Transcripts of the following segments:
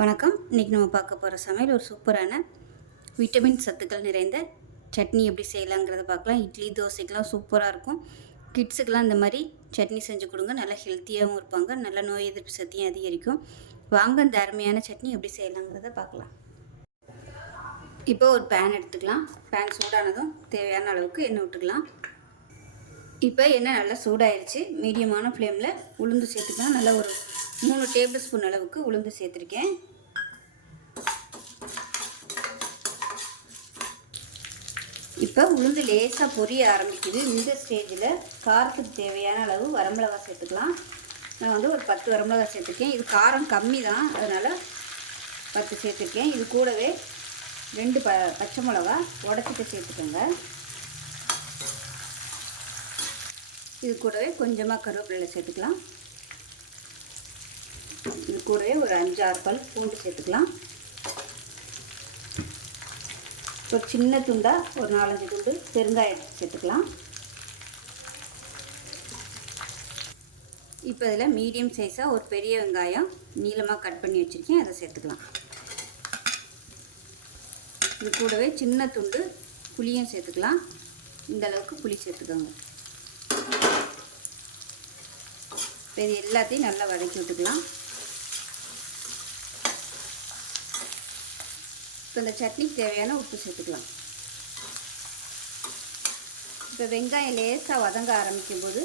வணக்கம். இன்றைக்கி நம்ம பார்க்க போகிற சமையல் ஒரு சூப்பரான விட்டமின் சத்துக்கள் நிறைந்த சட்னி எப்படி செய்யலாங்கிறத பார்க்கலாம். இட்லி தோசைக்கெலாம் சூப்பராக இருக்கும். கிட்ஸுக்கெலாம் இந்த மாதிரி சட்னி செஞ்சு கொடுங்க. நல்லா ஹெல்த்தியாகவும் இருப்பாங்க. நல்ல நோய் எதிர்ப்பு சக்தியும் அதிகரிக்கும். வாங்க இந்த அருமையான சட்னி எப்படி செய்யலாங்கிறத பார்க்கலாம். இப்போ ஒரு பேன் எடுத்துக்கலாம். பேன் சூடானதும் தேவையான அளவுக்கு எண்ணெய் விட்டுக்கலாம். இப்போ எண்ணெய் நல்லா சூடாயிருச்சு. மீடியமான ஃப்ளேமில் உளுந்து சேர்த்துக்கலாம். நல்லா ஒரு 3 டேபிள் ஸ்பூன் அளவுக்கு உளுந்து சேர்த்துருக்கேன். இப்போ உளுந்து லேசாக பொரிய ஆரம்பிக்குது. இந்த ஸ்டேஜில் காரத்துக்கு தேவையான அளவு வரமிளகா சேர்த்துக்கலாம். நான் வந்து ஒரு 10 வரமிளகா சேர்த்துருக்கேன். இது காரம் கம்மி தான், அதனால் 10 சேர்த்துருக்கேன். இது கூடவே 2 பச்சை மிளகா உடச்சிட்டு சேர்த்துக்கோங்க. இது கூடவே கொஞ்சமாக கருவேப்பிலை சேர்த்துக்கலாம். இது கூடவே ஒரு 5-6 பல் பூண்டு சேர்த்துக்கலாம். ஒரு சின்ன துண்டாக ஒரு 4-5 துண்டு பெருங்காயம் சேர்த்துக்கலாம். இப்போ இதில் மீடியம் சைஸாக ஒரு பெரிய வெங்காயம் நீளமாக கட் பண்ணி வச்சுருக்கேன், அதை சேர்த்துக்கலாம். இது கூடவே சின்ன துண்டு புளியும் சேர்த்துக்கலாம். இந்த அளவுக்கு புளி சேர்த்துக்கோங்க. இப்போ இது எல்லாத்தையும் நல்லா வதக்கி விட்டுக்கலாம். இப்போ இந்த சட்னிக்கு தேவையான உப்பு சேர்த்துக்கலாம். இப்போ வெங்காயம் லேசாக வதங்க ஆரம்பிக்கும் போது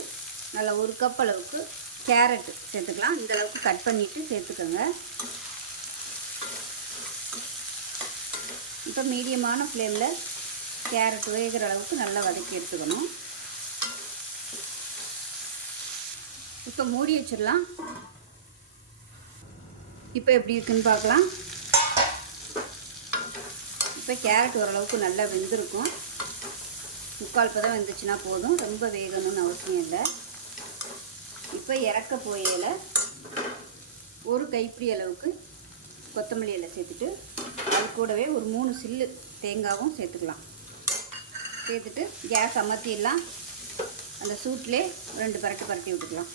நல்லா 1 கப் அளவுக்கு கேரட் சேர்த்துக்கலாம். இந்த அளவுக்கு கட் பண்ணிவிட்டு சேர்த்துக்கோங்க. இப்போ மீடியமான ஃப்ளேமில் கேரட் வேகிற அளவுக்கு நல்லா வதக்கி எடுத்துக்கணும். இப்போ மூடி வச்சிடலாம். இப்போ எப்படி இருக்குன்னு பார்க்கலாம். இப்போ கேரட் ஓரளவுக்கு நல்லா வெந்திருக்கும். 3/4 பதம் வெந்துச்சுன்னா போதும், ரொம்ப வேகணும்னு அவசியம் இல்லை. இப்போ இறக்க போயில 1 கைப்பிடி அளவுக்கு கொத்தமல்லி இலை சேர்த்துட்டு அது கூடவே ஒரு 3 சில்லு தேங்காவும் சேர்த்துக்கலாம். சேர்த்துட்டு கேஸ் அமர்த்திடலாம். அந்த சூட்டிலே 2 பரட்டி விட்டுக்கலாம்.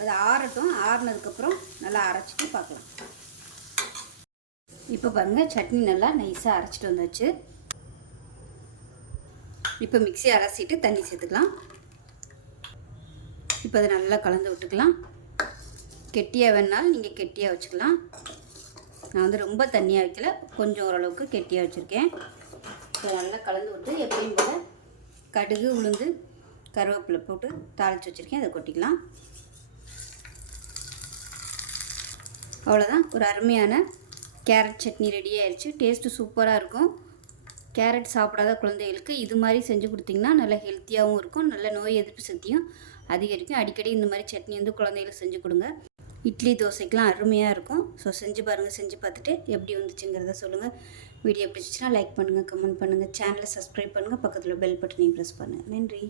அது ஆறட்டும். ஆறுனதுக்கப்புறம் நல்லா அரைச்சிட்டு பார்க்கலாம். இப்போ பாருங்கள், சட்னி நல்லா நைஸாக அரைச்சிட்டு வந்தாச்சு. இப்போ மிக்ஸி அரைச்சிட்டு தண்ணி சேர்த்துக்கலாம். இப்போ அதை நல்லா கலந்து விட்டுக்கலாம். கெட்டியாக வேணாலும் நீங்கள் கெட்டியாக வச்சுக்கலாம். நான் வந்து ரொம்ப தண்ணியாக வைக்கல, கொஞ்சம் ஓரளவுக்கு கெட்டியாக வச்சுருக்கேன். இப்போ நல்லா கலந்து விட்டு எப்பயும் போல் கடுகு உளுந்து கருவேப்பிலை போட்டு தாளித்து வச்சுருக்கேன், அதை கொட்டிக்கலாம். அவ்வளோதான், ஒரு அருமையான கேரட் சட்னி ரெடி ஆயிடுச்சு. டேஸ்ட்டு சூப்பராக இருக்கும். கேரட் சாப்பிடாத குழந்தைகளுக்கு இது மாதிரி செஞ்சு கொடுத்திங்கன்னா நல்லா ஹெல்த்தியாகவும் இருக்கும். நல்ல நோய் எதிர்ப்பு சக்தியும் அதிகரிக்கும். அடிக்கடி இந்த மாதிரி சட்னி வந்து குழந்தைகளுக்கு செஞ்சு கொடுங்க. இட்லி தோசைக்கெலாம் அருமையாக இருக்கும். ஸோ செஞ்சு பாருங்கள். செஞ்சு பார்த்துட்டு எப்படி வந்துச்சுங்கிறத சொல்லுங்கள். வீடியோ பிடிச்சிச்சின்னா லைக் பண்ணுங்கள், கமெண்ட் பண்ணுங்கள், சேனலை சப்ஸ்கிரைப் பண்ணுங்கள், பக்கத்தில் பெல் பட்டனையும் ப்ரெஸ் பண்ணுங்கள். நன்றி.